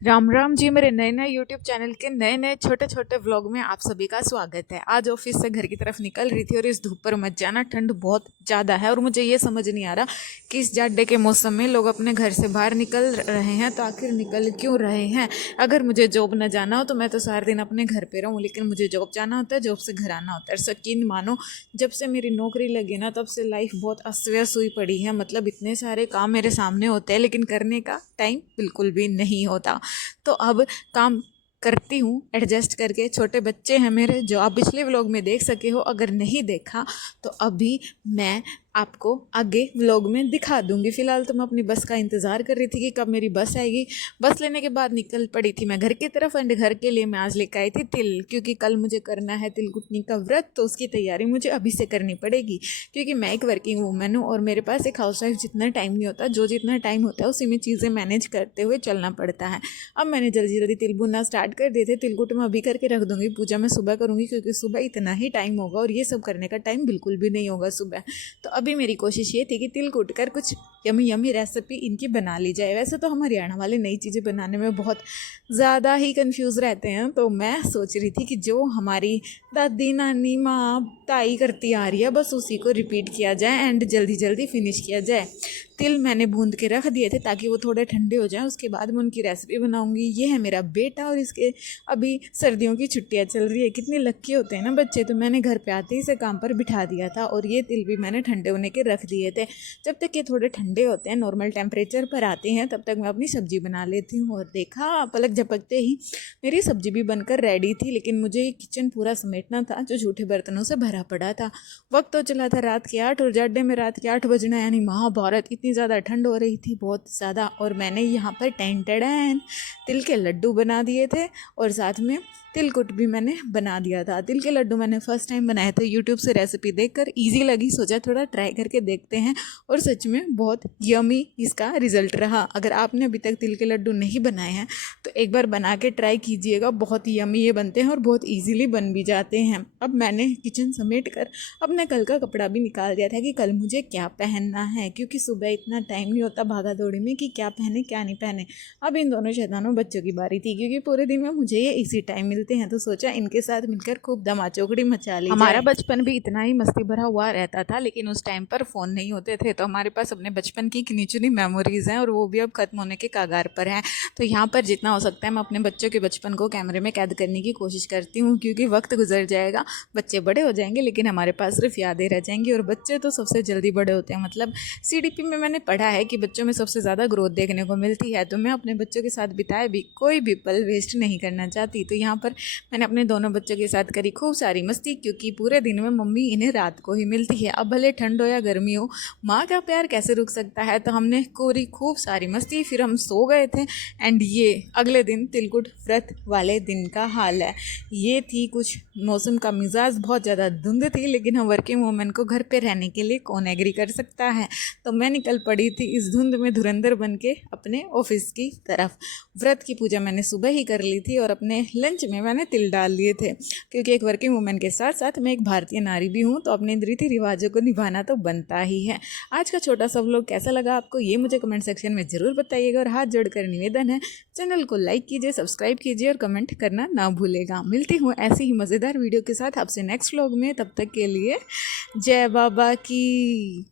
राम राम जी। मेरे नए नए यूट्यूब चैनल के नए नए छोटे छोटे व्लॉग में आप सभी का स्वागत है। आज ऑफिस से घर की तरफ निकल रही थी और इस धूप पर मत जाना, ठंड बहुत ज़्यादा है और मुझे ये समझ नहीं आ रहा कि इस जाड़े के मौसम में लोग अपने घर से बाहर निकल रहे हैं तो आखिर निकल क्यों रहे हैं। अगर मुझे जॉब न जाना हो तो मैं तो सारा दिन अपने घर पर रहूँ, लेकिन मुझे जॉब जाना होता है, जॉब से घर आना होता है। यकीन मानो, जब से मेरी नौकरी लगी ना तब से लाइफ बहुत अस्त व्यस्त हुई पड़ी है। मतलब इतने सारे काम मेरे सामने होते हैं लेकिन करने का टाइम बिल्कुल भी नहीं होता। तो अब काम करती हूँ एडजस्ट करके। छोटे बच्चे हैं मेरे, जो आप पिछले व्लॉग में देख सके हो। अगर नहीं देखा तो अभी मैं आपको आगे व्लॉग में दिखा दूंगी। फ़िलहाल तो मैं अपनी बस का इंतज़ार कर रही थी कि कब मेरी बस आएगी। बस लेने के बाद निकल पड़ी थी मैं घर की तरफ। एंड घर के लिए मैं आज लेकर आई थी तिल, क्योंकि कल मुझे करना है तिल कुटनी का व्रत, तो उसकी तैयारी मुझे अभी से करनी पड़ेगी। क्योंकि मैं एक वर्किंग वूमेन हूँ और मेरे पास एक हाउस वाइफ जितना टाइम नहीं होता, जो जितना टाइम होता है उसी में चीज़ें मैनेज करते हुए चलना पड़ता है। अब मैंने जल्दी जल्दी तिल भुनना स्टार्ट कर दिए थे। तिलकुट मैं अभी करके रख दूँगी, पूजा मैं सुबह करूँगी क्योंकि सुबह इतना ही टाइम होगा और ये सब करने का टाइम बिल्कुल भी नहीं होगा सुबह। तो अभी मेरी कोशिश ये थी कि तिल कूट कर कुछ यमी यमी रेसिपी इनकी बना ली जाए। वैसे तो हम हरियाणा वाले नई चीज़ें बनाने में बहुत ज़्यादा ही कंफ्यूज रहते हैं, तो मैं सोच रही थी कि जो हमारी दादी नानी माँ ताई करती आ रही है बस उसी को रिपीट किया जाए एंड जल्दी जल्दी फिनिश किया जाए। तिल मैंने भून के रख दिए थे ताकि वो थोड़े ठंडे हो जाएं, उसके बाद मैं उनकी रेसिपी बनाऊंगी। ये है मेरा बेटा और इसके अभी सर्दियों की छुट्टियां चल रही है। कितने लक्की होते हैं ना बच्चे। तो मैंने घर पे आते ही इसे काम पर बिठा दिया था और ये तिल भी मैंने ठंडे होने के रख दिए थे। जब तक ये थोड़े ठंडे होते हैं, नॉर्मल टेम्परेचर पर आते हैं, तब तक मैं अपनी सब्जी बना लेती हूँ। और देखा, पलक झपकते ही मेरी सब्जी भी बनकर रेडी थी। लेकिन मुझे किचन पूरा समेटना था जो झूठे बर्तनों से भरा पड़ा था। वक्त तो चला था रात के 8 और जाडे में रात के 8 बजना यानी महाभारत। इतनी ज़्यादा ठंड हो रही थी, बहुत ज़्यादा। और मैंने यहाँ पर टेंटेडैन तिल के लड्डू बना दिए थे और साथ में तिलकुट भी मैंने बना दिया था। तिल के लड्डू मैंने फर्स्ट टाइम बनाए थे यूट्यूब से रेसिपी देखकर। इजी लगी, सोचा थोड़ा ट्राई करके देखते हैं और सच में बहुत यमी इसका रिजल्ट रहा। अगर आपने अभी तक तिल के लड्डू नहीं बनाए हैं तो एक बार बना के ट्राई कीजिएगा। बहुत यमी ये बनते हैं और बहुत ईजीली बन भी जाते हैं। अब मैंने किचन समेट कर अपने कल का कपड़ा भी निकाल दिया था कि कल मुझे क्या पहनना है, क्योंकि सुबह इतना टाइम नहीं होता भागा दौड़ी में कि क्या पहने क्या नहीं पहने। अब इन दोनों शैतानों बच्चों की बारी थी, क्योंकि पूरे दिन में मुझे ये इसी टाइम मिलते हैं, तो सोचा इनके साथ मिलकर खूब धमाचौकड़ी मचा ली जाए। हमारा बचपन भी इतना ही मस्ती भरा हुआ रहता था, लेकिन उस टाइम पर फ़ोन नहीं होते थे, तो हमारे पास अपने बचपन की गिनी चुनी मेमोरीज़ हैं और वो भी अब ख़त्म होने के कगार पर हैं। तो यहाँ पर जितना हो सकता है मैं अपने बच्चों के बचपन को कैमरे में कैद करने की कोशिश करती हूँ, क्योंकि वक्त गुजर जाएगा, बच्चे बड़े हो जाएंगे, लेकिन हमारे पास सिर्फ यादें रह जाएंगी। और बच्चे तो सबसे जल्दी बड़े होते हैं। मतलब सीडीपी में मैंने पढ़ा है कि बच्चों में सबसे ज़्यादा ग्रोथ देखने को मिलती है। तो मैं अपने बच्चों के साथ बिताए भी कोई भी पल वेस्ट नहीं करना चाहती। तो यहाँ पर मैंने अपने दोनों बच्चों के साथ करी खूब सारी मस्ती, क्योंकि पूरे दिन में मम्मी इन्हें रात को ही मिलती है। अब भले ठंड हो या गर्मी हो, माँ का प्यार कैसे रुक सकता है। तो हमने करी खूब सारी मस्ती, फिर हम सो गए थे। एंड ये अगले दिन तिलकुट व्रत वाले दिन का हाल है। ये थी कुछ मौसम का मिजाज, बहुत ज़्यादा धुंध थी, लेकिन हम वर्किंग वूमेन को घर पे रहने के लिए कौन एग्री कर सकता है। तो मैं निकल पड़ी थी इस धुंध में धुरंधर बन के अपने ऑफिस की तरफ। व्रत की पूजा मैंने सुबह ही कर ली थी और अपने लंच में मैंने तिल डाल लिए थे, क्योंकि एक वर्किंग वूमेन के साथ साथ मैं एक भारतीय नारी भी हूँ, तो अपने रीति रिवाजों को निभाना तो बनता ही है। आज का छोटा सा व्लॉग कैसा लगा आपको, ये मुझे कमेंट सेक्शन में ज़रूर बताइएगा। और हाथ जोड़कर निवेदन है, चैनल को लाइक कीजिए, सब्सक्राइब कीजिए और कमेंट करना ना भूलेगा। मिलती हूँ ऐसी ही मज़ेदार वीडियो के साथ आपसे नेक्स्ट व्लॉग में। तब तक के लिए जय बाबा की।